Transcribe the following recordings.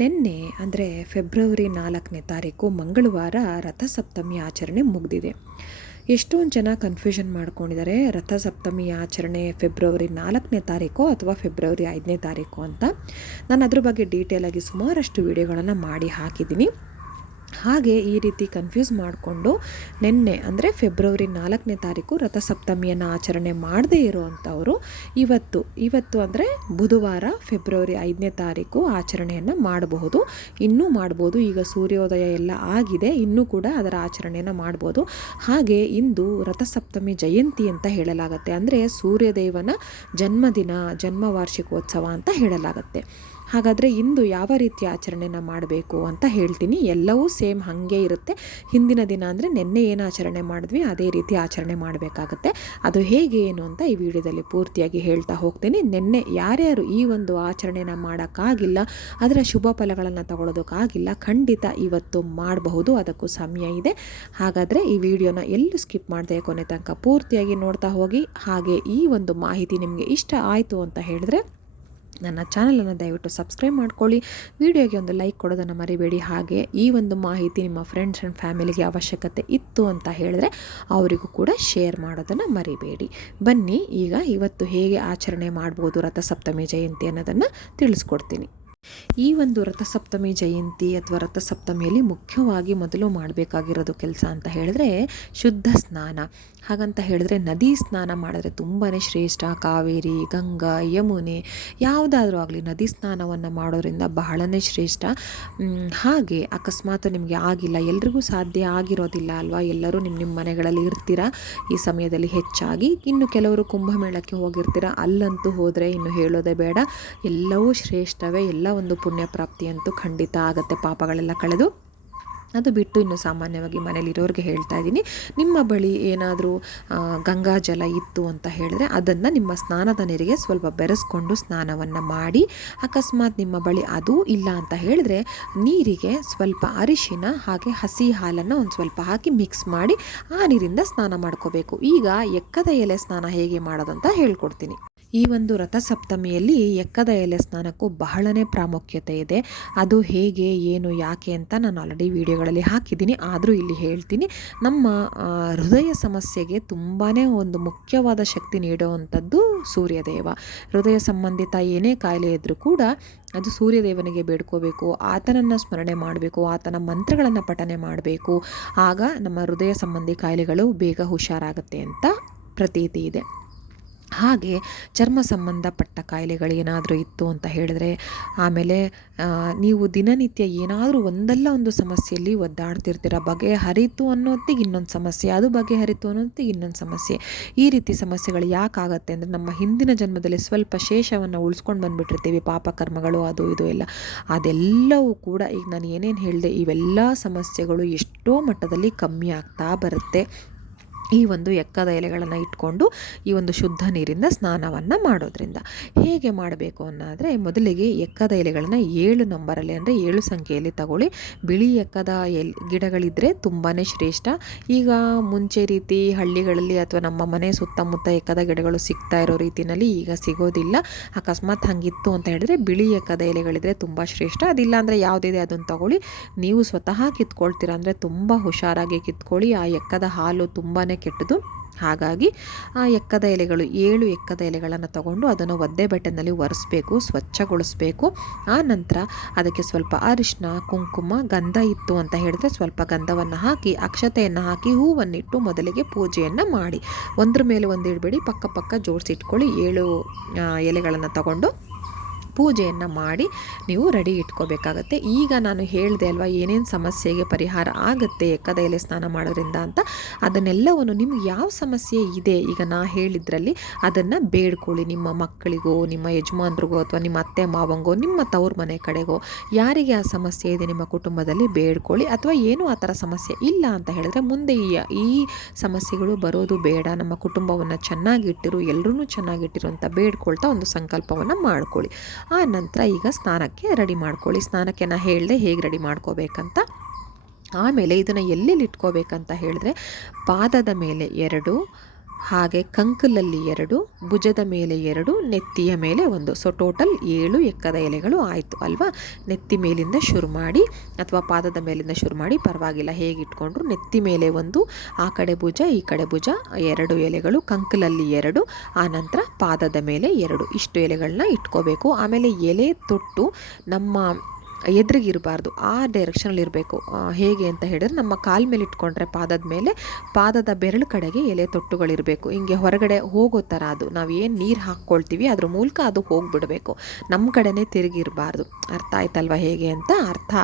ನಿನ್ನೆ ಅಂದರೆ ಫೆಬ್ರವರಿ 4ನೇ ತಾರೀಕು ಮಂಗಳವಾರ ರಥಸಪ್ತಮಿ ಆಚರಣೆ ಮುಗಿದಿದೆ. ಎಷ್ಟೊಂದು ಜನ ಕನ್ಫ್ಯೂಷನ್ ಮಾಡ್ಕೊಂಡಿದ್ದಾರೆ, ರಥಸಪ್ತಮಿ ಆಚರಣೆ ಫೆಬ್ರವರಿ 4ನೇ ತಾರೀಕು ಅಥವಾ ಫೆಬ್ರವರಿ 5ನೇ ತಾರೀಕು ಅಂತ. ನಾನು ಅದ್ರ ಬಗ್ಗೆ ಡೀಟೇಲಾಗಿ ಸುಮಾರಷ್ಟು ವಿಡಿಯೋಗಳನ್ನು ಮಾಡಿ ಹಾಕಿದ್ದೀನಿ. ಹಾಗೆ ಈ ರೀತಿ ಕನ್ಫ್ಯೂಸ್ ಮಾಡಿಕೊಂಡು ನಿನ್ನೆ ಅಂದರೆ ಫೆಬ್ರವರಿ 4ನೇ ತಾರೀಕು ರಥಸಪ್ತಮಿಯನ್ನು ಆಚರಣೆ ಮಾಡದೇ ಇರೋವಂಥವರು ಇವತ್ತು ಅಂದರೆ ಬುಧವಾರ ಫೆಬ್ರವರಿ 5ನೇ ತಾರೀಕು ಆಚರಣೆಯನ್ನು ಮಾಡಬಹುದು. ಇನ್ನೂ ಮಾಡ್ಬೋದು, ಈಗ ಸೂರ್ಯೋದಯ ಎಲ್ಲ ಆಗಿದೆ, ಇನ್ನೂ ಕೂಡ ಅದರ ಆಚರಣೆಯನ್ನು ಮಾಡ್ಬೋದು. ಹಾಗೆ ಇಂದು ರಥಸಪ್ತಮಿ ಜಯಂತಿ ಅಂತ ಹೇಳಲಾಗುತ್ತೆ, ಅಂದರೆ ಸೂರ್ಯದೇವನ ಜನ್ಮದಿನ, ಜನ್ಮ ವಾರ್ಷಿಕೋತ್ಸವ ಅಂತ ಹೇಳಲಾಗುತ್ತೆ. ಹಾಗಾದರೆ ಇಂದು ಯಾವ ರೀತಿ ಆಚರಣೆನ ಮಾಡಬೇಕು ಅಂತ ಹೇಳ್ತೀನಿ. ಎಲ್ಲವೂ ಸೇಮ್ ಹಾಗೆ ಇರುತ್ತೆ. ಹಿಂದಿನ ದಿನ ಅಂದರೆ ನಿನ್ನೆ ಏನು ಆಚರಣೆ ಮಾಡಿದ್ವಿ ಅದೇ ರೀತಿ ಆಚರಣೆ ಮಾಡಬೇಕಾಗತ್ತೆ. ಅದು ಹೇಗೆ ಏನು ಅಂತ ಈ ವಿಡಿಯೋದಲ್ಲಿ ಪೂರ್ತಿಯಾಗಿ ಹೇಳ್ತಾ ಹೋಗ್ತೀನಿ. ನಿನ್ನೆ ಯಾರ್ಯಾರು ಈ ಒಂದು ಆಚರಣೆನ ಮಾಡೋಕ್ಕಾಗಿಲ್ಲ, ಅದರ ಶುಭ ಫಲಗಳನ್ನು ತಗೊಳ್ಳೋದಕ್ಕಾಗಿಲ್ಲ, ಖಂಡಿತ ಇವತ್ತು ಮಾಡಬಹುದು, ಅದಕ್ಕೂ ಸಮಯ ಇದೆ. ಹಾಗಾದರೆ ಈ ವಿಡಿಯೋನ ಎಲ್ಲೂ ಸ್ಕಿಪ್ ಮಾಡದೆ ಕೊನೆ ತನಕ ಪೂರ್ತಿಯಾಗಿ ನೋಡ್ತಾ ಹೋಗಿ. ಹಾಗೆ ಈ ಒಂದು ಮಾಹಿತಿ ನಿಮಗೆ ಇಷ್ಟ ಆಯಿತು ಅಂತ ಹೇಳಿದ್ರೆ ನನ್ನ ಚಾನಲನ್ನು ದಯವಿಟ್ಟು ಸಬ್ಸ್ಕ್ರೈಬ್ ಮಾಡ್ಕೊಳ್ಳಿ, ವಿಡಿಯೋಗೆ ಒಂದು ಲೈಕ್ ಕೊಡೋದನ್ನು ಮರಿಬೇಡಿ. ಹಾಗೆ ಈ ಒಂದು ಮಾಹಿತಿ ನಿಮ್ಮ ಫ್ರೆಂಡ್ಸ್ ಆ್ಯಂಡ್ ಫ್ಯಾಮಿಲಿಗೆ ಅವಶ್ಯಕತೆ ಇತ್ತು ಅಂತ ಹೇಳಿದ್ರೆ ಅವರಿಗೂ ಕೂಡ ಶೇರ್ ಮಾಡೋದನ್ನು ಮರಿಬೇಡಿ. ಬನ್ನಿ ಈಗ ಇವತ್ತು ಹೇಗೆ ಆಚರಣೆ ಮಾಡ್ಬೋದು ರಥಸಪ್ತಮಿ ಜಯಂತಿ ಅನ್ನೋದನ್ನು ತಿಳಿಸ್ಕೊಡ್ತೀನಿ. ಈ ಒಂದು ರಥಸಪ್ತಮಿ ಜಯಂತಿ ಅಥವಾ ರಥಸಪ್ತಮಿಯಲ್ಲಿ ಮುಖ್ಯವಾಗಿ ಮೊದಲು ಮಾಡಬೇಕಾಗಿರೋದು ಕೆಲಸ ಅಂತ ಹೇಳಿದ್ರೆ ಶುದ್ಧ ಸ್ನಾನ. ಹಾಗಂತ ಹೇಳಿದ್ರೆ ನದಿ ಸ್ನಾನ ಮಾಡಿದ್ರೆ ತುಂಬಾ ಶ್ರೇಷ್ಠ. ಕಾವೇರಿ, ಗಂಗಾ, ಯಮುನೆ ಯಾವುದಾದ್ರೂ ಆಗಲಿ ನದಿ ಸ್ನಾನವನ್ನು ಮಾಡೋದ್ರಿಂದ ಬಹಳನೇ ಶ್ರೇಷ್ಠ. ಹಾಗೆ ಅಕಸ್ಮಾತ್ ನಿಮಗೆ ಆಗಿಲ್ಲ, ಎಲ್ರಿಗೂ ಸಾಧ್ಯ ಆಗಿರೋದಿಲ್ಲ ಅಲ್ವಾ, ಎಲ್ಲರೂ ನಿಮ್ಮ ಮನೆಗಳಲ್ಲಿ ಇರ್ತೀರ ಈ ಸಮಯದಲ್ಲಿ ಹೆಚ್ಚಾಗಿ. ಇನ್ನು ಕೆಲವರು ಕುಂಭಮೇಳಕ್ಕೆ ಹೋಗಿರ್ತೀರ, ಅಲ್ಲಂತೂ ಹೋದರೆ ಇನ್ನು ಹೇಳೋದೇ ಬೇಡ, ಎಲ್ಲವೂ ಶ್ರೇಷ್ಠವೇ. ಎಲ್ಲ ಒಂದು ಪುಣ್ಯ ಪ್ರಾಪ್ತಿಯಂತೂ ಖಂಡಿತ ಆಗುತ್ತೆ, ಪಾಪಗಳೆಲ್ಲ ಕಳೆದು. ಅದು ಬಿಟ್ಟು ಇನ್ನು ಸಾಮಾನ್ಯವಾಗಿ ಮನೇಲಿರೋರಿಗೆ ಹೇಳ್ತಾ ಇದ್ದೀನಿ, ನಿಮ್ಮ ಬಳಿ ಏನಾದರೂ ಗಂಗಾ ಜಲ ಇತ್ತು ಅಂತ ಹೇಳಿದ್ರೆ ಅದನ್ನು ನಿಮ್ಮ ಸ್ನಾನದ ನೀರಿಗೆ ಸ್ವಲ್ಪ ಬೆರೆಸ್ಕೊಂಡು ಸ್ನಾನವನ್ನು ಮಾಡಿ. ಅಕಸ್ಮಾತ್ ನಿಮ್ಮ ಬಳಿ ಅದೂ ಇಲ್ಲ ಅಂತ ಹೇಳಿದ್ರೆ ನೀರಿಗೆ ಸ್ವಲ್ಪ ಅರಿಶಿನ ಹಾಗೆ ಹಸಿ ಹಾಲನ್ನು ಒಂದು ಸ್ವಲ್ಪ ಹಾಕಿ ಮಿಕ್ಸ್ ಮಾಡಿ ಆ ನೀರಿಂದ ಸ್ನಾನ ಮಾಡ್ಕೋಬೇಕು. ಈಗ ಎಕ್ಕದ ಎಲೆ ಸ್ನಾನ ಹೇಗೆ ಮಾಡೋದಂತ ಹೇಳ್ಕೊಡ್ತೀನಿ. ಈ ಒಂದು ರಥಸಪ್ತಮಿಯಲ್ಲಿ ಎಕ್ಕದ ಎಲೆ ಸ್ನಾನಕ್ಕೂ ಬಹಳನೇ ಪ್ರಾಮುಖ್ಯತೆ ಇದೆ. ಅದು ಹೇಗೆ, ಏನು, ಯಾಕೆ ಅಂತ ನಾನು ಆಲ್ರೆಡಿ ವಿಡಿಯೋಗಳಲ್ಲಿ ಹಾಕಿದ್ದೀನಿ, ಆದರೂ ಇಲ್ಲಿ ಹೇಳ್ತೀನಿ. ನಮ್ಮ ಹೃದಯ ಸಮಸ್ಯೆಗೆ ತುಂಬಾ ಒಂದು ಮುಖ್ಯವಾದ ಶಕ್ತಿ ನೀಡುವಂಥದ್ದು ಸೂರ್ಯದೇವ. ಹೃದಯ ಸಂಬಂಧಿತ ಏನೇ ಕಾಯಿಲೆ ಇದ್ದರೂ ಕೂಡ ಅದು ಸೂರ್ಯದೇವನಿಗೆ ಬೇಡ್ಕೋಬೇಕು, ಆತನನ್ನು ಸ್ಮರಣೆ ಮಾಡಬೇಕು, ಆತನ ಮಂತ್ರಗಳನ್ನು ಪಠನೆ ಮಾಡಬೇಕು. ಆಗ ನಮ್ಮ ಹೃದಯ ಸಂಬಂಧಿ ಕಾಯಿಲೆಗಳು ಬೇಗ ಹುಷಾರಾಗುತ್ತೆ ಅಂತ ಪ್ರತೀತಿ ಇದೆ. ಹಾಗೆ ಚರ್ಮ ಸಂಬಂಧಪಟ್ಟ ಕಾಯಿಲೆಗಳೇನಾದರೂ ಇತ್ತು ಅಂತ ಹೇಳಿದ್ರೆ, ಆಮೇಲೆ ನೀವು ದಿನನಿತ್ಯ ಏನಾದರೂ ಒಂದಲ್ಲ ಒಂದು ಸಮಸ್ಯೆಯಲ್ಲಿ ಒದ್ದಾಡ್ತಿರ್ತೀರ, ಬಗೆಹರಿತು ಅನ್ನೋತ್ತಿಗೆ ಇನ್ನೊಂದು ಸಮಸ್ಯೆ, ಅದು ಬಗೆಹರಿತು ಅನ್ನೋತ್ತಿಗೆ ಇನ್ನೊಂದು ಸಮಸ್ಯೆ. ಈ ರೀತಿ ಸಮಸ್ಯೆಗಳು ಯಾಕಾಗತ್ತೆ ಅಂದರೆ ನಮ್ಮ ಹಿಂದಿನ ಜನ್ಮದಲ್ಲಿ ಸ್ವಲ್ಪ ಶೇಷವನ್ನು ಉಳಿಸ್ಕೊಂಡು ಬಂದುಬಿಟ್ಟಿರ್ತೀವಿ, ಪಾಪಕರ್ಮಗಳು ಅದು ಇದು ಎಲ್ಲ. ಅದೆಲ್ಲವೂ ಕೂಡ ಈಗ ನಾನು ಏನೇನು ಹೇಳಿದೆ ಇವೆಲ್ಲ ಸಮಸ್ಯೆಗಳು ಎಷ್ಟೋ ಮಟ್ಟದಲ್ಲಿ ಕಮ್ಮಿ ಆಗ್ತಾ ಬರುತ್ತೆ ಈ ಒಂದು ಎಕ್ಕದ ಎಲೆಗಳನ್ನು ಇಟ್ಕೊಂಡು ಈ ಒಂದು ಶುದ್ಧ ನೀರಿಂದ ಸ್ನಾನವನ್ನು ಮಾಡೋದ್ರಿಂದ. ಹೇಗೆ ಮಾಡಬೇಕು ಅನ್ನೋದ್ರೆ ಮೊದಲಿಗೆ ಎಕ್ಕದ ಎಲೆಗಳನ್ನು 7 ನಂಬರಲ್ಲಿ ಅಂದರೆ 7 ಸಂಖ್ಯೆಯಲ್ಲಿ ತಗೊಳ್ಳಿ. ಬಿಳಿ ಎಕ್ಕದ ಗಿಡಗಳಿದ್ದರೆ ತುಂಬಾ ಶ್ರೇಷ್ಠ. ಈಗ ಮುಂಚೆ ರೀತಿ ಹಳ್ಳಿಗಳಲ್ಲಿ ಅಥವಾ ನಮ್ಮ ಮನೆ ಸುತ್ತಮುತ್ತ ಎಕ್ಕದ ಗಿಡಗಳು ಸಿಗ್ತಾ ಇರೋ ರೀತಿಯಲ್ಲಿ ಈಗ ಸಿಗೋದಿಲ್ಲ. ಅಕಸ್ಮಾತ್ ಹಂಗಿತ್ತು ಅಂತ ಹೇಳಿದ್ರೆ ಬಿಳಿ ಎಕ್ಕದ ಎಲೆಗಳಿದ್ರೆ ತುಂಬ ಶ್ರೇಷ್ಠ. ಅದಿಲ್ಲ ಅಂದರೆ ಯಾವುದಿದೆ ಅದನ್ನು ತಗೊಳ್ಳಿ. ನೀವು ಸ್ವತಃ ಕಿತ್ಕೊಳ್ತೀರ ಅಂದರೆ ತುಂಬ ಹುಷಾರಾಗಿ ಕಿತ್ಕೊಳ್ಳಿ. ಆ ಎಕ್ಕದ ಹಾಲು ತುಂಬಾ ಕೆಟ್ಟದು. ಹಾಗಾಗಿ ಆ ಎಕ್ಕದ ಎಲೆಗಳು 7 ಎಕ್ಕದ ಎಲೆಗಳನ್ನು ತಗೊಂಡು ಅದನ್ನು ಒದ್ದೆ ಬಟ್ಟೆನಲ್ಲಿ ಒರೆಸ್ಬೇಕು, ಸ್ವಚ್ಛಗೊಳಿಸ್ಬೇಕು. ಆ ನಂತರ ಅದಕ್ಕೆ ಸ್ವಲ್ಪ ಅರಿಶಿನ, ಕುಂಕುಮ, ಗಂಧ ಇತ್ತು ಅಂತ ಹೇಳಿದ್ರೆ ಸ್ವಲ್ಪ ಗಂಧವನ್ನು ಹಾಕಿ, ಅಕ್ಷತೆಯನ್ನು ಹಾಕಿ, ಹೂವನ್ನಿಟ್ಟು ಮೊದಲಿಗೆ ಪೂಜೆಯನ್ನು ಮಾಡಿ. ಒಂದ್ರ ಮೇಲೆ ಒಂದು ಇಡಬೇಡಿ, ಪಕ್ಕ ಪಕ್ಕ ಜೋಡಿಸಿಟ್ಕೊಳ್ಳಿ. 7 ಎಲೆಗಳನ್ನು ತಗೊಂಡು ಪೂಜೆಯನ್ನು ಮಾಡಿ ನೀವು ರೆಡಿ ಇಟ್ಕೋಬೇಕಾಗತ್ತೆ. ಈಗ ನಾನು ಹೇಳಿದೆ ಅಲ್ವಾ ಏನೇನು ಸಮಸ್ಯೆಗೆ ಪರಿಹಾರ ಆಗುತ್ತೆ ಎಕ್ಕದ ಎಲೆ ಸ್ನಾನ ಮಾಡೋದ್ರಿಂದ ಅಂತ. ಅದನ್ನೆಲ್ಲವನ್ನು ನಿಮ್ಗೆ ಯಾವ ಸಮಸ್ಯೆ ಇದೆ ಈಗ ನಾ ಹೇಳಿದ್ರಲ್ಲಿ ಅದನ್ನು ಬೇಡ್ಕೊಳ್ಳಿ. ನಿಮ್ಮ ಮಕ್ಕಳಿಗೋ, ನಿಮ್ಮ ಯಜಮಾನ್ರಿಗೋ, ಅಥವಾ ನಿಮ್ಮ ಅತ್ತೆ ಮಾವಂಗೋ, ನಿಮ್ಮ ತವ್ರ ಮನೆ ಕಡೆಗೋ ಯಾರಿಗೆ ಆ ಸಮಸ್ಯೆ ಇದೆ ನಿಮ್ಮ ಕುಟುಂಬದಲ್ಲಿ ಬೇಡ್ಕೊಳ್ಳಿ. ಅಥವಾ ಏನೂ ಆ ಥರ ಸಮಸ್ಯೆ ಇಲ್ಲ ಅಂತ ಹೇಳಿದ್ರೆ ಮುಂದೆ ಈ ಸಮಸ್ಯೆಗಳು ಬರೋದು ಬೇಡ, ನಮ್ಮ ಕುಟುಂಬವನ್ನು ಚೆನ್ನಾಗಿಟ್ಟಿರು, ಎಲ್ಲರೂ ಚೆನ್ನಾಗಿಟ್ಟಿರು ಅಂತ ಬೇಡ್ಕೊಳ್ತಾ ಒಂದು ಸಂಕಲ್ಪವನ್ನು ಮಾಡ್ಕೊಳ್ಳಿ. ಆ ನಂತರ ಈಗ ಸ್ನಾನಕ್ಕೆ ರೆಡಿ ಮಾಡ್ಕೊಳ್ಳಿ. ಸ್ನಾನಕ್ಕೆ ನಾನು ಹೇಳಿದೆ ಹೇಗೆ ರೆಡಿ ಮಾಡ್ಕೋಬೇಕಂತ. ಆಮೇಲೆ ಇದನ್ನು ಎಲ್ಲೆಲ್ಲಿ ಇಟ್ಕೋಬೇಕಂತ ಹೇಳಿದ್ರೆ ಪಾದದ ಮೇಲೆ 2, ಹಾಗೆ ಕಂಕಲಲ್ಲಿ 2, ಭುಜದ ಮೇಲೆ 2, ನೆತ್ತಿಯ ಮೇಲೆ 1. ಸೊ ಟೋಟಲ್ 7 ಎಕ್ಕದ ಎಲೆಗಳು ಆಯಿತು ಅಲ್ವಾ. ನೆತ್ತಿ ಮೇಲಿಂದ ಶುರು ಮಾಡಿ ಅಥವಾ ಪಾದದ ಮೇಲಿಂದ ಶುರು ಮಾಡಿ ಪರವಾಗಿಲ್ಲ, ಹೇಗೆ ಇಟ್ಕೊಂಡ್ರು. ನೆತ್ತಿ ಮೇಲೆ 1, ಆ ಕಡೆ ಭುಜ ಈ ಕಡೆ ಭುಜ 2 ಎಲೆಗಳು, ಕಂಕಲಲ್ಲಿ 2, ಆನಂತರ ಪಾದದ ಮೇಲೆ 2. ಇಷ್ಟು ಎಲೆಗಳನ್ನ ಇಟ್ಕೋಬೇಕು. ಆಮೇಲೆ ಎಲೆ ತೊಟ್ಟು ನಮ್ಮ ಎದುರಿಗಿರಬಾರ್ದು, ಆ ಡೈರೆಕ್ಷನಲ್ಲಿ ಇರಬೇಕು. ಹೇಗೆ ಅಂತ ಹೇಳಿದ್ರೆ ನಮ್ಮ ಕಾಲ ಮೇಲೆ ಇಟ್ಕೊಂಡ್ರೆ ಪಾದದ ಮೇಲೆ, ಪಾದದ ಬೆರಳು ಕಡೆಗೆ ಎಲೆ ತೊಟ್ಟುಗಳಿರಬೇಕು. ಹಿಂಗೆ ಹೊರಗಡೆ ಹೋಗೋ ಥರ ಅದು ನಾವು ಏನು ನೀರು ಹಾಕ್ಕೊಳ್ತೀವಿ ಅದ್ರ ಮೂಲಕ ಅದು ಹೋಗಿಬಿಡಬೇಕು, ನಮ್ಮ ಕಡೆನೇ ತಿರುಗಿರಬಾರ್ದು. ಅರ್ಥ ಆಯ್ತಲ್ವ ಹೇಗೆ ಅಂತ? ಅರ್ಥ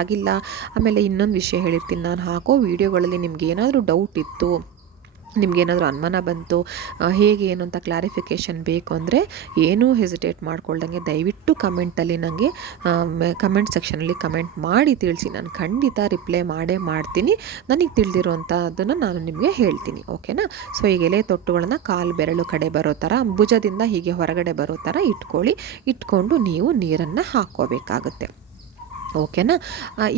ಆಗಿಲ್ಲ. ಆಮೇಲೆ ಇನ್ನೊಂದು ವಿಷಯ ಹೇಳಿರ್ತೀನಿ, ನಾನು ಹಾಕೋ ವಿಡಿಯೋಗಳಲ್ಲಿ ನಿಮ್ಗೆ ಏನಾದರೂ ಡೌಟ್ ಇತ್ತು, ನಿಮಗೇನಾದರೂ ಅನುಮಾನ ಬಂತು, ಹೇಗೆ ಏನು ಅಂತ ಕ್ಲಾರಿಫಿಕೇಷನ್ ಬೇಕು ಅಂದರೆ ಏನೂ ಹೆಸಿಟೇಟ್ ಮಾಡ್ಕೊಳ್ದಂಗೆ ದಯವಿಟ್ಟು ಕಮೆಂಟಲ್ಲಿ ನನಗೆ ಕಮೆಂಟ್ ಸೆಕ್ಷನಲ್ಲಿ ಕಮೆಂಟ್ ಮಾಡಿ ತಿಳಿಸಿ. ನಾನು ಖಂಡಿತ ರಿಪ್ಲೈ ಮಾಡೇ ಮಾಡ್ತೀನಿ. ನನಗೆ ತಿಳಿದಿರೋವಂಥದ್ದನ್ನು ನಾನು ನಿಮಗೆ ಹೇಳ್ತೀನಿ, ಓಕೆನಾ. ಸೊ ಈಗ ಎಲೆ ತೊಟ್ಟುಗಳನ್ನು ಕಾಲು ಬೆರಳು ಕಡೆ ಬರೋ ಥರ, ಭುಜದಿಂದ ಹೀಗೆ ಹೊರಗಡೆ ಬರೋ ಥರ ಇಟ್ಕೊಂಡು ನೀವು ನೀರನ್ನು ಹಾಕ್ಕೋಬೇಕಾಗುತ್ತೆ, ಓಕೆನಾ.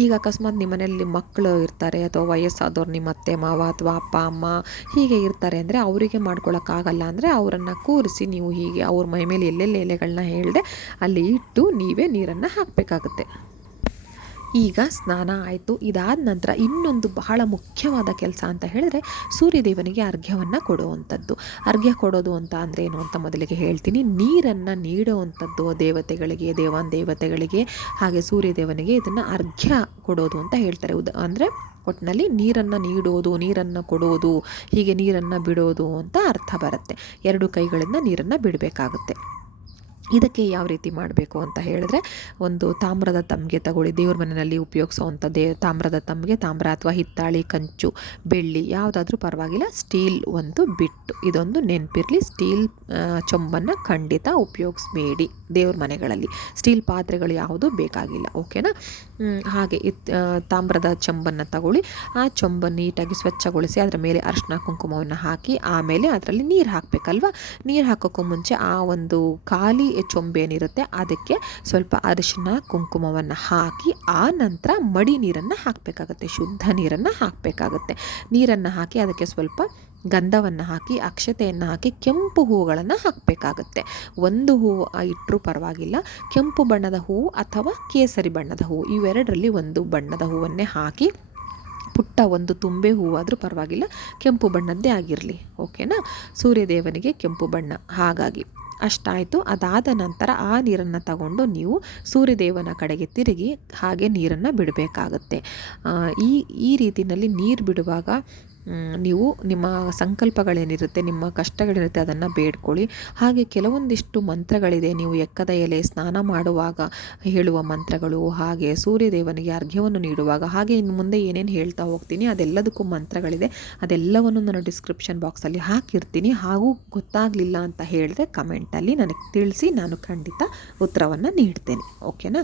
ಈಗ ಅಕಸ್ಮಾತ್ ನಿಮ್ಮ ಮನೆಯಲ್ಲಿ ಮಕ್ಕಳು ಇರ್ತಾರೆ ಅಥವಾ ವಯಸ್ಸಾದವ್ರು, ನಿಮ್ಮ ಅತ್ತೆ ಮಾವ ಅಥವಾ ಅಪ್ಪ ಅಮ್ಮ ಹೀಗೆ ಇರ್ತಾರೆ ಅಂದರೆ ಅವರಿಗೆ ಮಾಡ್ಕೊಳಕ್ಕಾಗಲ್ಲ ಅಂದರೆ ಅವರನ್ನು ಕೂರಿಸಿ ನೀವು ಹೀಗೆ ಅವ್ರ ಮೈ ಮೇಲೆ ಎಲ್ಲೆಲ್ಲಿ ಎಲೆಗಳನ್ನ ಹೇಳಿದೆ ಅಲ್ಲಿ ಇಟ್ಟು ನೀವೇ ನೀರನ್ನು ಹಾಕಬೇಕಾಗುತ್ತೆ. ಈಗ ಸ್ನಾನ ಆಯಿತು. ಇದಾದ ನಂತರ ಇನ್ನೊಂದು ಬಹಳ ಮುಖ್ಯವಾದ ಕೆಲಸ ಅಂತ ಹೇಳಿದ್ರೆ ಸೂರ್ಯದೇವನಿಗೆ ಅರ್ಘ್ಯವನ್ನು ಕೊಡುವಂಥದ್ದು. ಅರ್ಘ್ಯ ಕೊಡೋದು ಅಂತ ಅಂದರೆ ಏನು ಅಂತ ಮೊದಲಿಗೆ ಹೇಳ್ತೀನಿ. ನೀರನ್ನು ನೀಡುವಂಥದ್ದು ದೇವತೆಗಳಿಗೆ, ದೇವತೆಗಳಿಗೆ ಹಾಗೆ ಸೂರ್ಯದೇವನಿಗೆ ಇದನ್ನು ಅರ್ಘ್ಯ ಕೊಡೋದು ಅಂತ ಹೇಳ್ತಾರೆ. ಅಂದರೆ ಒಟ್ಟಿನಲ್ಲಿ ನೀರನ್ನು ನೀಡೋದು, ನೀರನ್ನು ಕೊಡೋದು, ಹೀಗೆ ನೀರನ್ನು ಬಿಡೋದು ಅಂತ ಅರ್ಥ ಬರುತ್ತೆ. 2 ಕೈಗಳಿಂದ ನೀರನ್ನು ಬಿಡಬೇಕಾಗುತ್ತೆ. ಇದಕ್ಕೆ ಯಾವ ರೀತಿ ಮಾಡಬೇಕು ಅಂತ ಹೇಳಿದ್ರೆ, ಒಂದು ತಾಮ್ರದ ತಮ್ಗೆ ತಗೊಳ್ಳಿ. ದೇವ್ರ ಮನೆಯಲ್ಲಿ ಉಪಯೋಗಿಸೋವಂಥ ತಾಮ್ರದ ತಮ್ಗೆ, ತಾಮ್ರ ಅಥವಾ ಹಿತ್ತಾಳಿ, ಕಂಚು, ಬೆಳ್ಳಿ ಯಾವುದಾದ್ರೂ ಪರವಾಗಿಲ್ಲ. ಸ್ಟೀಲ್ ಒಂದು ಬಿಟ್ಟು, ಇದೊಂದು ನೆನಪಿರಲಿ, ಸ್ಟೀಲ್ ಚೊಂಬನ್ನು ಖಂಡಿತ ಉಪಯೋಗಿಸ್ಬೇಡಿ ದೇವ್ರ ಮನೆಗಳಲ್ಲಿ. ಸ್ಟೀಲ್ ಪಾತ್ರೆಗಳು ಯಾವುದು ಬೇಕಾಗಿಲ್ಲ, ಓಕೆನಾ. ಹಾಗೆ ತಾಮ್ರದ ಚೊಂಬನ್ನು ತಗೊಳ್ಳಿ. ಆ ಚೊಂಬನ್ನು ನೀಟಾಗಿ ಸ್ವಚ್ಛಗೊಳಿಸಿ ಅದರ ಮೇಲೆ ಅರಿಶಿನ ಕುಂಕುಮವನ್ನು ಹಾಕಿ ಆಮೇಲೆ ಅದರಲ್ಲಿ ನೀರು ಹಾಕಬೇಕಲ್ವ. ನೀರು ಹಾಕೋಕ್ಕೂ ಮುಂಚೆ ಆ ಒಂದು ಖಾಲಿ ಚೊಂಬೇನಿರುತ್ತೆ ಅದಕ್ಕೆ ಸ್ವಲ್ಪ ಅರಿಶಿನ ಕುಂಕುಮವನ್ನು ಹಾಕಿ ಆ ನಂತರ ಮಡಿ ನೀರನ್ನು ಹಾಕಬೇಕಾಗತ್ತೆ, ಶುದ್ಧ ನೀರನ್ನು ಹಾಕಬೇಕಾಗತ್ತೆ. ನೀರನ್ನು ಹಾಕಿ ಅದಕ್ಕೆ ಸ್ವಲ್ಪ ಗಂಧವನ್ನು ಹಾಕಿ ಅಕ್ಷತೆಯನ್ನು ಹಾಕಿ ಕೆಂಪು ಹೂವುಗಳನ್ನು ಹಾಕಬೇಕಾಗತ್ತೆ. ಒಂದು ಹೂವು ಇಟ್ಟರೂ ಪರವಾಗಿಲ್ಲ, ಕೆಂಪು ಬಣ್ಣದ ಹೂವು ಅಥವಾ ಕೇಸರಿ ಬಣ್ಣದ ಹೂವು, ಇವೆರಡರಲ್ಲಿ ಒಂದು ಬಣ್ಣದ ಹೂವನ್ನೇ ಹಾಕಿ, ಪುಟ್ಟ ಒಂದು ತುಂಬೆ ಹೂವಾದರೂ ಪರವಾಗಿಲ್ಲ, ಕೆಂಪು ಬಣ್ಣದ್ದೇ ಆಗಿರಲಿ, ಓಕೆನಾ. ಸೂರ್ಯದೇವನಿಗೆ ಕೆಂಪು ಬಣ್ಣ, ಹಾಗಾಗಿ ಅಷ್ಟಾಯಿತು. ಅದಾದ ನಂತರ ಆ ನೀರನ್ನು ತಗೊಂಡು ನೀವು ಸೂರ್ಯದೇವನ ಕಡೆಗೆ ತಿರುಗಿ ಹಾಗೆ ನೀರನ್ನು ಬಿಡಬೇಕಾಗತ್ತೆ. ಈ ರೀತಿಯಲ್ಲಿ ನೀರು ಬಿಡುವಾಗ ನೀವು ನಿಮ್ಮ ಸಂಕಲ್ಪಗಳೇನಿರುತ್ತೆ, ನಿಮ್ಮ ಕಷ್ಟಗಳಿರುತ್ತೆ ಅದನ್ನು ಬೇಡ್ಕೊಳ್ಳಿ. ಹಾಗೆ ಕೆಲವೊಂದಿಷ್ಟು ಮಂತ್ರಗಳಿದೆ, ನೀವು ಎಕ್ಕದ ಎಲೆ ಸ್ನಾನ ಮಾಡುವಾಗ ಹೇಳುವ ಮಂತ್ರಗಳು, ಹಾಗೆ ಸೂರ್ಯದೇವನಿಗೆ ಅರ್ಘ್ಯವನ್ನು ನೀಡುವಾಗ, ಹಾಗೆ ಇನ್ನು ಮುಂದೆ ಏನೇನು ಹೇಳ್ತಾ ಹೋಗ್ತೀನಿ ಅದೆಲ್ಲದಕ್ಕೂ ಮಂತ್ರಗಳಿದೆ. ಅದೆಲ್ಲವನ್ನು ನಾನು ಡಿಸ್ಕ್ರಿಪ್ಷನ್ ಬಾಕ್ಸಲ್ಲಿ ಹಾಕಿರ್ತೀನಿ. ಹಾಗೂ ಗೊತ್ತಾಗಲಿಲ್ಲ ಅಂತ ಹೇಳಿದ್ರೆ ಕಮೆಂಟಲ್ಲಿ ನನಗೆ ತಿಳಿಸಿ, ನಾನು ಖಂಡಿತ ಉತ್ತರವನ್ನು ನೀಡ್ತೇನೆ, ಓಕೆನಾ.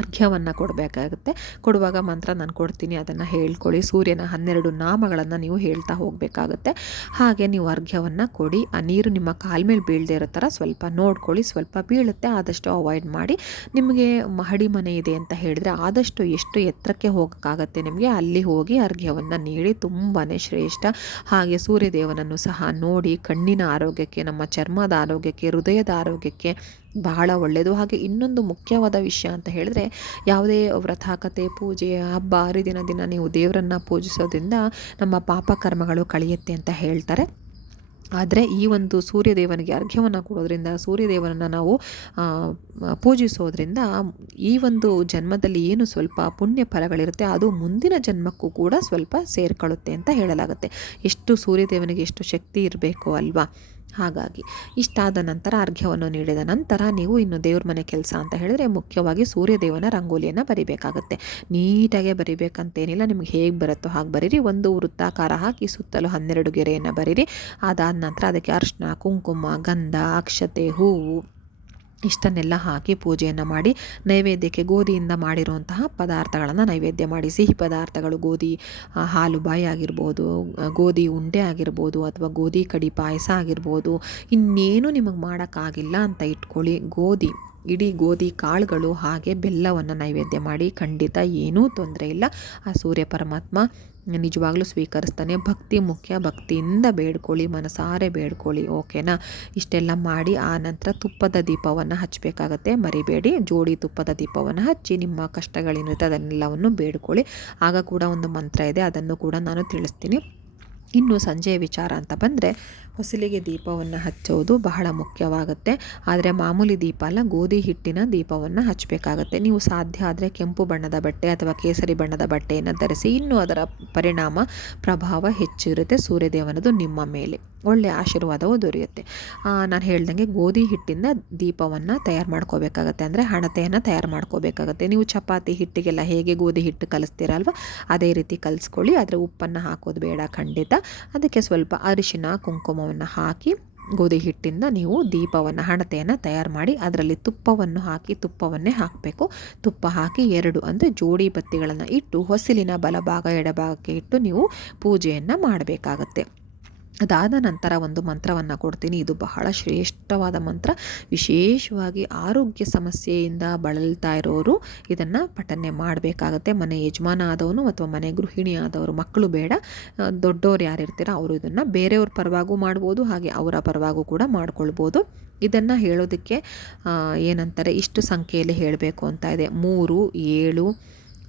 ಅರ್ಘ್ಯವನ್ನು ಕೊಡಬೇಕಾಗುತ್ತೆ. ಕೊಡುವಾಗ ಮಂತ್ರ ನಾನು ಕೊಡ್ತೀನಿ, ಅದನ್ನು ಹೇಳ್ಕೊಳ್ಳಿ. ಸೂರ್ಯನ 12 ನಾಮಗಳನ್ನು ನೀವು ಹೇಳ್ತಾ ಹೋಗಬೇಕಾಗುತ್ತೆ. ಹಾಗೆ ನೀವು ಅರ್ಘ್ಯವನ್ನು ಕೊಡಿ. ಆ ನೀರು ನಿಮ್ಮ ಕಾಲ ಮೇಲೆ ಬೀಳದೇ ಇರೋ ಥರ ಸ್ವಲ್ಪ ನೋಡ್ಕೊಳ್ಳಿ. ಸ್ವಲ್ಪ ಬೀಳುತ್ತೆ, ಆದಷ್ಟು ಅವಾಯ್ಡ್ ಮಾಡಿ. ನಿಮಗೆ ಮಹಡಿ ಮನೆ ಇದೆ ಅಂತ ಹೇಳಿದರೆ ಆದಷ್ಟು ಎಷ್ಟು ಎತ್ತರಕ್ಕೆ ಹೋಗೋಕ್ಕಾಗತ್ತೆ ನಿಮಗೆ ಅಲ್ಲಿ ಹೋಗಿ ಅರ್ಘ್ಯವನ್ನು ನೀಡಿ, ತುಂಬಾ ಶ್ರೇಷ್ಠ. ಹಾಗೆ ಸೂರ್ಯದೇವನನ್ನು ಸಹ ನೋಡಿ, ಕಣ್ಣಿನ ಆರೋಗ್ಯಕ್ಕೆ, ನಮ್ಮ ಚರ್ಮದ ಆರೋಗ್ಯಕ್ಕೆ, ಹೃದಯದ ಆರೋಗ್ಯಕ್ಕೆ ಬಹಳ ಒಳ್ಳೆಯದು. ಹಾಗೆ ಇನ್ನೊಂದು ಮುಖ್ಯವಾದ ವಿಷಯ ಅಂತ ಹೇಳಿದ್ರೆ, ಯಾವುದೇ ವ್ರತ ಕಥೆ, ಪೂಜೆ, ಹಬ್ಬ ಹರಿದಿನ ನೀವು ದೇವರನ್ನು ಪೂಜಿಸೋದ್ರಿಂದ ನಮ್ಮ ಪಾಪ ಕರ್ಮಗಳು ಕಳೆಯುತ್ತೆ ಅಂತ ಹೇಳ್ತಾರೆ. ಆದರೆ ಈ ಒಂದು ಸೂರ್ಯದೇವನಿಗೆ ಅರ್ಘ್ಯವನ್ನು ಕೊಡೋದ್ರಿಂದ, ಸೂರ್ಯದೇವನನ್ನು ನಾವು ಪೂಜಿಸೋದ್ರಿಂದ ಈ ಒಂದು ಜನ್ಮದಲ್ಲಿ ಏನು ಸ್ವಲ್ಪ ಪುಣ್ಯ ಫಲಗಳಿರುತ್ತೆ ಅದು ಮುಂದಿನ ಜನ್ಮಕ್ಕೂ ಕೂಡ ಸ್ವಲ್ಪ ಸೇರ್ಕೊಳ್ಳುತ್ತೆ ಅಂತ ಹೇಳಲಾಗುತ್ತೆ. ಎಷ್ಟು ಸೂರ್ಯದೇವನಿಗೆ ಎಷ್ಟು ಶಕ್ತಿ ಇರಬೇಕು ಅಲ್ವಾ. ಹಾಗಾಗಿ ಇಷ್ಟಾದ ನಂತರ ಅರ್ಘ್ಯವನ್ನು ನೀಡಿದ ನಂತರ ನೀವು ಇನ್ನು ದೇವ್ರ ಮನೆ ಕೆಲಸ ಅಂತ ಹೇಳಿದ್ರೆ ಮುಖ್ಯವಾಗಿ ಸೂರ್ಯದೇವನ ರಂಗೋಲಿಯನ್ನು ಬರಿಬೇಕಾಗುತ್ತೆ. ನೀಟಾಗೆ ಬರಿಬೇಕಂತೇನಿಲ್ಲ, ನಿಮ್ಗೆ ಹೇಗೆ ಬರುತ್ತೋ ಹಾಗೆ ಬರೀರಿ. ಒಂದು ವೃತ್ತಾಕಾರ ಹಾಕಿ ಸುತ್ತಲೂ 12 ಗೆರೆಯನ್ನು ಬರೀರಿ. ಅದಾದ ನಂತರ ಅದಕ್ಕೆ ಅರಿಶಿನ, ಕುಂಕುಮ, ಗಂಧ, ಅಕ್ಷತೆ, ಹೂವು ಇಷ್ಟನ್ನೆಲ್ಲ ಹಾಕಿ ಪೂಜೆಯನ್ನು ಮಾಡಿ, ನೈವೇದ್ಯಕ್ಕೆ ಗೋಧಿಯಿಂದ ಮಾಡಿರುವಂತಹ ಪದಾರ್ಥಗಳನ್ನು ನೈವೇದ್ಯ ಮಾಡಿ. ಸಿಹಿ ಪದಾರ್ಥಗಳು ಗೋಧಿ ಹಾಲು ಬಾಯಿ ಆಗಿರ್ಬೋದು, ಗೋಧಿ ಉಂಡೆ ಆಗಿರ್ಬೋದು, ಅಥವಾ ಗೋಧಿ ಕಡಿ ಪಾಯಸ ಆಗಿರ್ಬೋದು. ಇನ್ನೇನು ನಿಮಗೆ ಮಾಡೋಕ್ಕಾಗಿಲ್ಲ ಅಂತ ಇಟ್ಕೊಳ್ಳಿ, ಗೋಧಿ ಇಡೀ ಗೋಧಿ ಕಾಳುಗಳು ಹಾಗೆ ಬೆಲ್ಲವನ್ನು ನೈವೇದ್ಯ ಮಾಡಿ. ಖಂಡಿತ ಏನೂ ತೊಂದರೆ ಇಲ್ಲ. ಆ ಸೂರ್ಯ ಪರಮಾತ್ಮ ನಿಜವಾಗ್ಲೂ ಸ್ವೀಕರಿಸ್ತಾನೆ. ಭಕ್ತಿ ಮುಖ್ಯ, ಭಕ್ತಿಯಿಂದ ಬೇಡ್ಕೊಳ್ಳಿ, ಮನಸಾರೆ ಬೇಡ್ಕೊಳ್ಳಿ, ಓಕೆನಾ. ಇಷ್ಟೆಲ್ಲ ಮಾಡಿ ಆ ನಂತರ ತುಪ್ಪದ ದೀಪವನ್ನು ಹಚ್ಚಬೇಕಾಗತ್ತೆ, ಮರಿಬೇಡಿ. ಜೋಡಿ ತುಪ್ಪದ ದೀಪವನ್ನು ಹಚ್ಚಿ ನಿಮ್ಮ ಕಷ್ಟಗಳೇನಿರುತ್ತೆ ಅದನ್ನೆಲ್ಲವನ್ನು ಬೇಡ್ಕೊಳ್ಳಿ. ಆಗ ಕೂಡ ಒಂದು ಮಂತ್ರ ಇದೆ, ಅದನ್ನು ಕೂಡ ನಾನು ತಿಳಿಸ್ತೀನಿ. ಇನ್ನು ಸಂಜೆಯ ವಿಚಾರ ಅಂತ ಬಂದರೆ ಹೊಸಲಿಗೆ ದೀಪವನ್ನು ಹಚ್ಚೋದು ಬಹಳ ಮುಖ್ಯವಾಗುತ್ತೆ. ಆದರೆ ಮಾಮೂಲಿ ದೀಪ ಅಲ್ಲ, ಗೋಧಿ ಹಿಟ್ಟಿನ ದೀಪವನ್ನು ಹಚ್ಚಬೇಕಾಗತ್ತೆ. ನೀವು ಸಾಧ್ಯ ಆದರೆ ಕೆಂಪು ಬಣ್ಣದ ಬಟ್ಟೆ ಅಥವಾ ಕೇಸರಿ ಬಣ್ಣದ ಬಟ್ಟೆಯನ್ನು ಧರಿಸಿ. ಇನ್ನೂ ಅದರ ಪರಿಣಾಮ ಪ್ರಭಾವ ಹೆಚ್ಚಿರುತ್ತೆ ಸೂರ್ಯದೇವನದು ನಿಮ್ಮ ಮೇಲೆ. ಒಳ್ಳೆಯ ಆಶೀರ್ವಾದವು ದೊರೆಯುತ್ತೆ. ನಾನು ಹೇಳ್ದಂಗೆ ಗೋಧಿ ಹಿಟ್ಟಿಂದ ದೀಪವನ್ನು ತಯಾರು ಮಾಡ್ಕೋಬೇಕಾಗತ್ತೆ, ಅಂದರೆ ಹಣತೆಯನ್ನು ತಯಾರು ಮಾಡ್ಕೋಬೇಕಾಗತ್ತೆ. ನೀವು ಚಪಾತಿ ಹಿಟ್ಟಿಗೆಲ್ಲ ಹೇಗೆ ಗೋಧಿ ಹಿಟ್ಟು ಕಲಿಸ್ತೀರಲ್ವ, ಅದೇ ರೀತಿ ಕಲಿಸ್ಕೊಳ್ಳಿ. ಆದರೆ ಉಪ್ಪನ್ನು ಹಾಕೋದು ಬೇಡ ಖಂಡಿತ. ಅದಕ್ಕೆ ಸ್ವಲ್ಪ ಅರಿಶಿನ ಕುಂಕುಮವನ್ನು ಹಾಕಿ ಗೋಧಿ ಹಿಟ್ಟಿಂದ ನೀವು ದೀಪವನ್ನು ಹಣತೆಯನ್ನು ತಯಾರು ಮಾಡಿ ಅದರಲ್ಲಿ ತುಪ್ಪವನ್ನು ಹಾಕಿ, ತುಪ್ಪವನ್ನೇ ಹಾಕಬೇಕು. ತುಪ್ಪ ಹಾಕಿ 2 ಅಂದರೆ ಜೋಡಿ ಬತ್ತಿಗಳನ್ನು ಇಟ್ಟು ಹೊಸಲಿನ ಬಲಭಾಗ ಎಡಭಾಗಕ್ಕೆ ಇಟ್ಟು ನೀವು ಪೂಜೆಯನ್ನು ಮಾಡಬೇಕಾಗತ್ತೆ. ಅದಾದ ನಂತರ ಒಂದು ಮಂತ್ರವನ್ನು ಕೊಡ್ತೀನಿ. ಇದು ಬಹಳ ಶ್ರೇಷ್ಠವಾದ ಮಂತ್ರ. ವಿಶೇಷವಾಗಿ ಆರೋಗ್ಯ ಸಮಸ್ಯೆಯಿಂದ ಬಳಲ್ತಾ ಇರೋರು ಇದನ್ನು ಪಠನೆ ಮಾಡಬೇಕಾಗತ್ತೆ. ಮನೆ ಯಜಮಾನ ಆದವನು ಅಥವಾ ಮನೆ ಗೃಹಿಣಿ ಆದವರು, ಮಕ್ಕಳು ಬೇಡ, ದೊಡ್ಡವ್ರು ಯಾರಿರ್ತೀರ ಅವರು ಇದನ್ನು ಬೇರೆಯವ್ರ ಪರವಾಗೂ ಮಾಡ್ಬೋದು, ಹಾಗೆ ಅವರ ಪರವಾಗೂ ಕೂಡ ಮಾಡ್ಕೊಳ್ಬೋದು. ಇದನ್ನು ಹೇಳೋದಕ್ಕೆ ಏನಂತಾರೆ, ಇಷ್ಟು ಸಂಖ್ಯೆಯಲ್ಲಿ ಹೇಳಬೇಕು ಅಂತ ಇದೆ. 3, 7,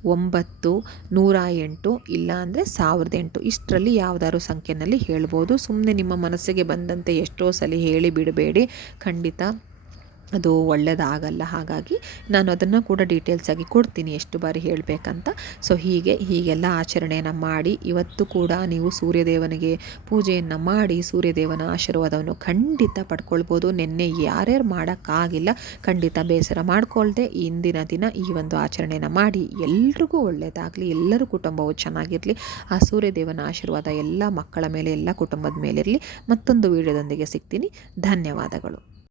9, 108 ಇಲ್ಲ ಅಂದರೆ 1008 ಇಷ್ಟರಲ್ಲಿ ಯಾವುದಾದ್ರು ಸಂಖ್ಯೆಯಲ್ಲಿ ಹೇಳ್ಬೋದು. ಸುಮ್ಮನೆ ನಿಮ್ಮ ಮನಸ್ಸಿಗೆ ಬಂದಂತೆ ಎಷ್ಟೋ ಸಲ ಹೇಳಿ ಬಿಡಬೇಡಿ, ಖಂಡಿತ ಅದು ಒಳ್ಳೆಯದಾಗಲ್ಲ. ಹಾಗಾಗಿ ನಾನು ಅದನ್ನು ಕೂಡ ಡೀಟೇಲ್ಸಾಗಿ ಕೊಡ್ತೀನಿ, ಎಷ್ಟು ಬಾರಿ ಹೇಳಬೇಕಂತ. ಸೊ ಹೀಗೆಲ್ಲ ಆಚರಣೆಯನ್ನು ಮಾಡಿ ಇವತ್ತು ಕೂಡ ನೀವು ಸೂರ್ಯದೇವನಿಗೆ ಪೂಜೆಯನ್ನು ಮಾಡಿ ಸೂರ್ಯದೇವನ ಆಶೀರ್ವಾದವನ್ನು ಖಂಡಿತ ಪಡ್ಕೊಳ್ಬೋದು. ನಿನ್ನೆ ಯಾರ್ಯಾರು ಮಾಡೋಕ್ಕಾಗಿಲ್ಲ ಖಂಡಿತ ಬೇಸರ ಮಾಡ್ಕೊಳ್ದೆ ಇಂದಿನ ದಿನ ಈ ಒಂದು ಆಚರಣೆಯನ್ನು ಮಾಡಿ. ಎಲ್ರಿಗೂ ಒಳ್ಳೆಯದಾಗಲಿ, ಎಲ್ಲರ ಕುಟುಂಬವು ಚೆನ್ನಾಗಿರಲಿ. ಆ ಸೂರ್ಯದೇವನ ಆಶೀರ್ವಾದ ಎಲ್ಲ ಮಕ್ಕಳ ಮೇಲೆ, ಎಲ್ಲ ಕುಟುಂಬದ ಮೇಲಿರಲಿ. ಮತ್ತೊಂದು ವಿಡಿಯೋದೊಂದಿಗೆ ಸಿಗ್ತೀನಿ. ಧನ್ಯವಾದಗಳು.